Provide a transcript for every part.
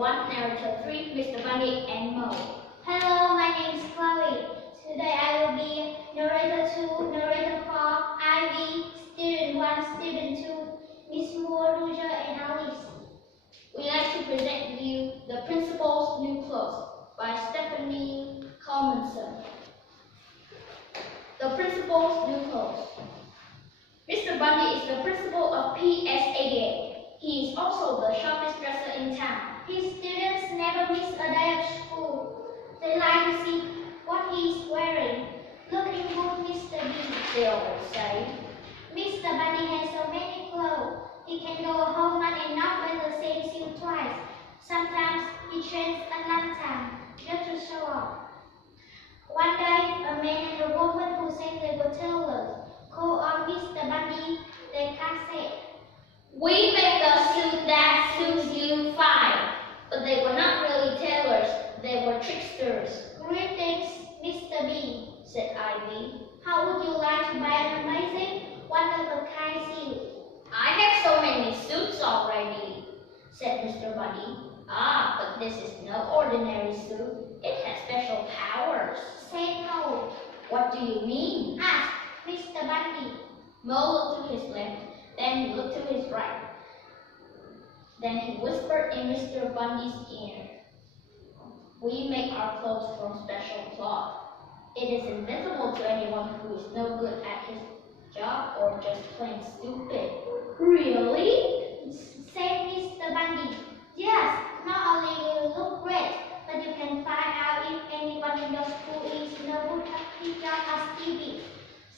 1, Narrator 3, Mr. Bunny and Mo. Hello, my name is Chloe. Today I will be Narrator 2, Narrator 4, Ivy, Student 1, Student 2, Miss Moore, Roger, and Alice. We'd like to present you The Principal's New Clothes by Stephanie Colmanson. The Principal's New Clothes. Mr. Bundy is the principal of PS88. He is also the sharpest dresser in town. His students never miss a day of school. They like to see what he is wearing. Looking good, Mr. B, They always say. Mr. Bunny has so many clothes. He can go a whole month and not wear the same suit twice. Sometimes he trains a long time just to show off. One day, a man and a woman who said they were tailors called on Mr. Bundy. They said, "We make a suit that suits you fine." But they were not really tailors, they were tricksters. "Greetings, Mr. B," said Ivy. "How would you like to buy an amazing, one-of-a-kind suit?" "I have so many suits already," said Mr. Bunny. "Ah, but this is no ordinary suit. It has special powers." "Say no." "What do you mean?" asked Mr. Bundy. Mo looked to his left, then he looked to his right. Then he whispered in Mr. Bundy's ear, "We make our clothes from special cloth. It is invisible to anyone who is no good at his job or just plain stupid." "Really?" said Mr. Bundy. "Yes, not only will you look great, but you can find out if anyone in your school is no good at his job as Stevie,"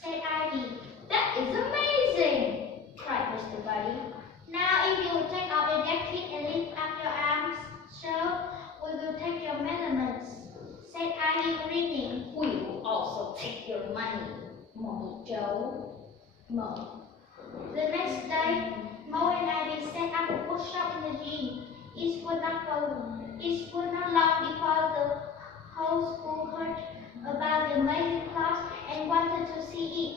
said Ivy. "That is amazing!" cried Mr. Bundy. "Now if you take off your jacket and lift up your arms, so we will take your measurements," said Ivy, grinning. "We will also take your money, Mommy Joe." Mo. The next day, Mo and Ivy set up a workshop in the gym. It was not long before the whole school heard about the amazing class and wanted to see it.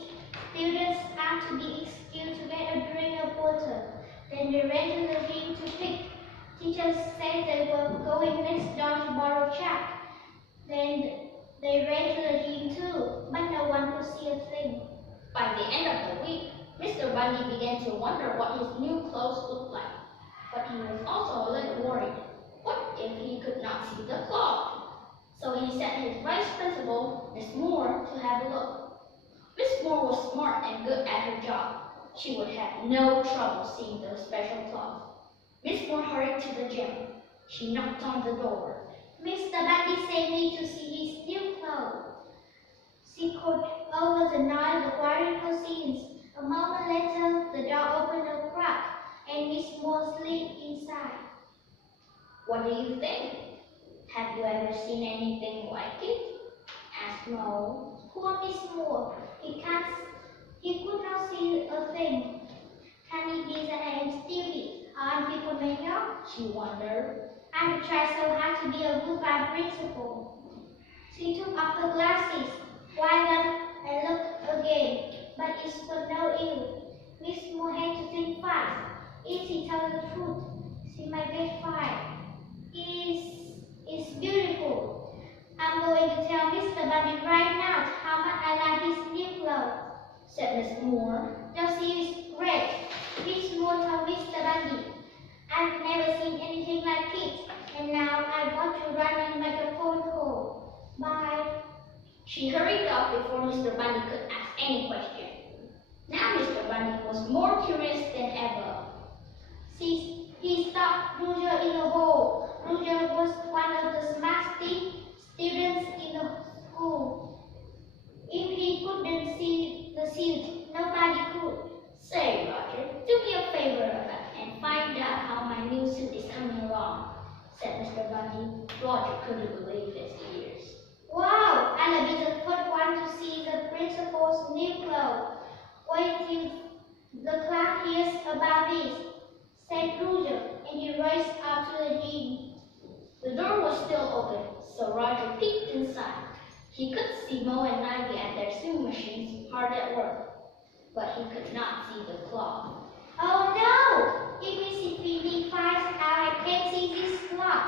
Students asked to be excused to get a drink of water. Then they ran to the gym to pick. Teachers said they were going next door to borrow chalk. Then they ran to the gym too, but no one could see a thing. By the end of the week, Mr. Bundy began to wonder what his new clothes looked like. But he was also a little worried. What if he could not see the cloth? So he sent his vice principal, Miss Moore, to have a look. Miss Moore was smart and good at her job. She would have no trouble seeing the special cloth. Miss Moore hurried to the gym. She knocked on the door. "Mr. Bundy sent me to see his new clothes." She could over the noise of worrying scenes. A moment later, the door opened a crack, and Miss Moore slipped inside. "What do you think? Have you ever seen anything like it?" asked Mo. Poor Miss Moore, he could not see a thing. "Can it be that I am Stevie, or I'm people mania?" she wondered. "I have tried so hard to be a good vice principal." She took off her glasses, wiped them, and looked again, but it was no use. Miss Moore had to think fast. If she told the truth, she might get fired. It's beautiful. I'm going to tell Mr. Bundy right now how much I like his new clothes," said Miss Moore. "Just he is great." Miss Moore told Mr. Bundy, "I've never seen anything like it, and now I want to run and make a phone call. Bye." She hurried off before Mr. Bundy could ask any question. Now Mr. Bundy was more curious than ever. He stuck Roger in a hole. Roger was one of the smartest students in the school. If he couldn't see the suit, nobody could. "Say, Roger, do me a favor and find out how my new suit is coming along," said Mr. Bundy. Roger couldn't believe his ears. "Wow, I'll be the first one to see the principal's new clothes. Wait till the class hears about this," said Roger, and he raced up to the gym. The door was still open, so Roger peeked inside. He could see Mo and Ivy at their sewing machines hard at work, but he could not see the cloth. "Oh no! Even if Phoebe finds out I can't see this cloth,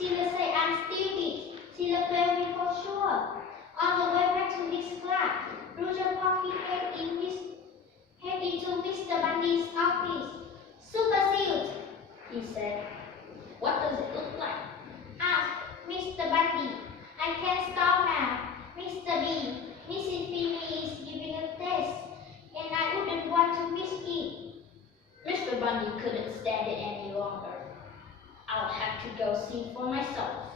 Sheila said, I'm stupid. Sheila blamed me for sure. On the way back to his flat, Roger poked his head into Mr. Bundy's office. Super sealed, he said. What does it look like? Asked Mr. Bundy. I can't stop now. Mr. B, Mrs. Finley is giving a test, and I wouldn't want to miss it. Mr. Bundy couldn't stand it any longer. I'll have to go see for myself.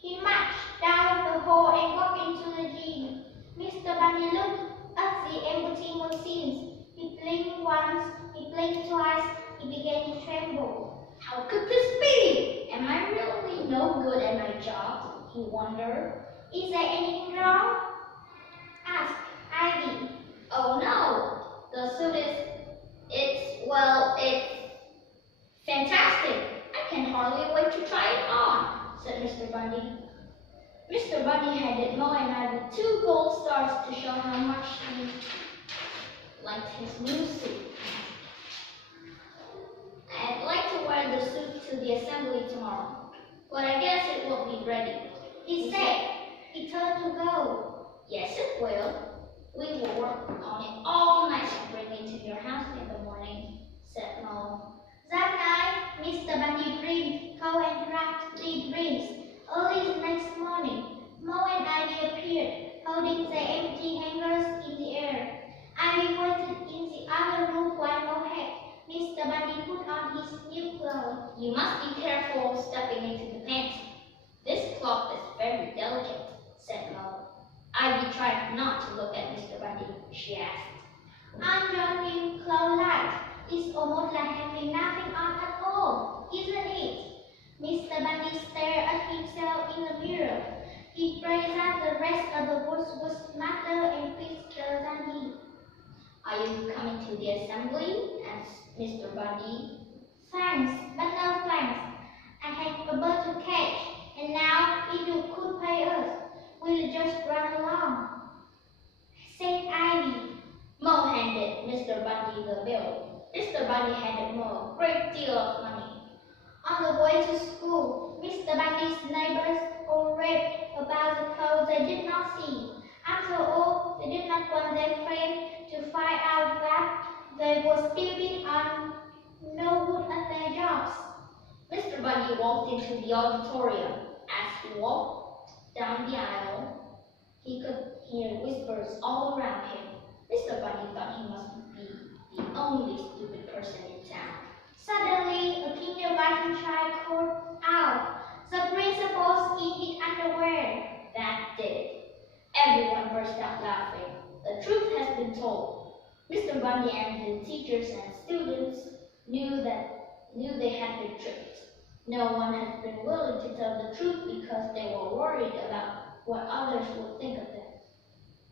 He marched down the hall and walked into the gym. Mr. Bundy looked at the empty machines. He blinked once, he blinked twice, he began to tremble. How could this be? Am I really no good at my job? He wondered. Is there anything wrong? Asked Ivy. Oh no, the suit it's fantastic. I can hardly wait to try it on, said Mr. Bundy. Mr. Bundy handed Mo and Ivy 2 gold stars to show how much he liked his new suit. I'd like to wear the suit to the assembly tomorrow, but I guess it won't be ready. He said. He turned to go. Yes, it will. We will work on it all night and bring it to your house in the morning, said Mo. That night, Mr. Bundy drank cold and drank 3 drinks. Early the next morning, Mo and Ivy appeared, holding their empty hangers in the air. Ivy waited in the other room while Mo had Mr. Bundy put on his new clothes. You must be careful stepping into the pantry. This cloth is very delicate, said Mo. Ivy tried not to look at Mr. Bundy. She asked, Aunt John's new clothes light is almost like having nothing on at all, isn't it? Mr. Bundy stared at himself in the mirror. He prayed that the rest of the world was smarter and faster than he. Are you coming to the assembly? Asked Mr. Bundy. Thanks, but no thanks. I have a bird to catch, and now if you could pay us, we'll just run along, said Ivy. Mo handed Mr. Bundy the bill. Mr. Bundy handed Mo a great deal of money. On the way to school, Mr. Bundy's neighbors all raved about the clothes they did not see. After all, they did not want their friend to find out that they were stupid and no good at their jobs. Mr. Bundy walked into the auditorium. As he walked down the aisle, he could hear whispers all around him. Mr. Bundy thought he must be the only stupid person in town. Suddenly, a kindergarten child called out, "The principal's in his underwear." That did it. Everyone burst out laughing. The truth has been told. Mr. Bundy and the teachers and students knew they had been tricked. No one has been willing to tell the truth because they were worried about what others would think of them.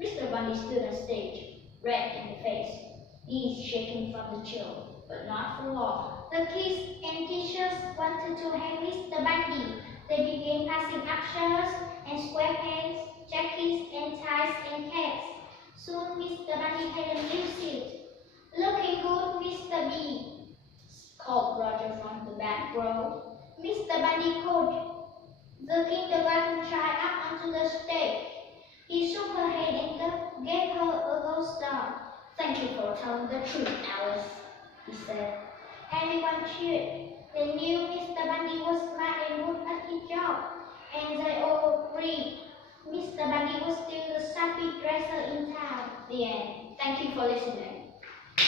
Mr. Bundy stood on stage, red in the face, knees shaking from the chill, but not for long. The kids and teachers wanted to hang Mr. Bundy. They began passing up shirts and square pants, jackets and ties and caps. Soon Mr. Bundy had a new suit. "Looking good, Mr. B," called Roger from the back row. Mr. Bundy called the kindergarten child up onto the stage. He shook her head and gave her a gold star. "Thank you for telling the truth, Alice," he said. Everyone cheered. They knew Mr. Bundy was smart and good at his job, and they all agreed Mr. Bundy was still the sappy dresser in town. The end. Thank you for listening.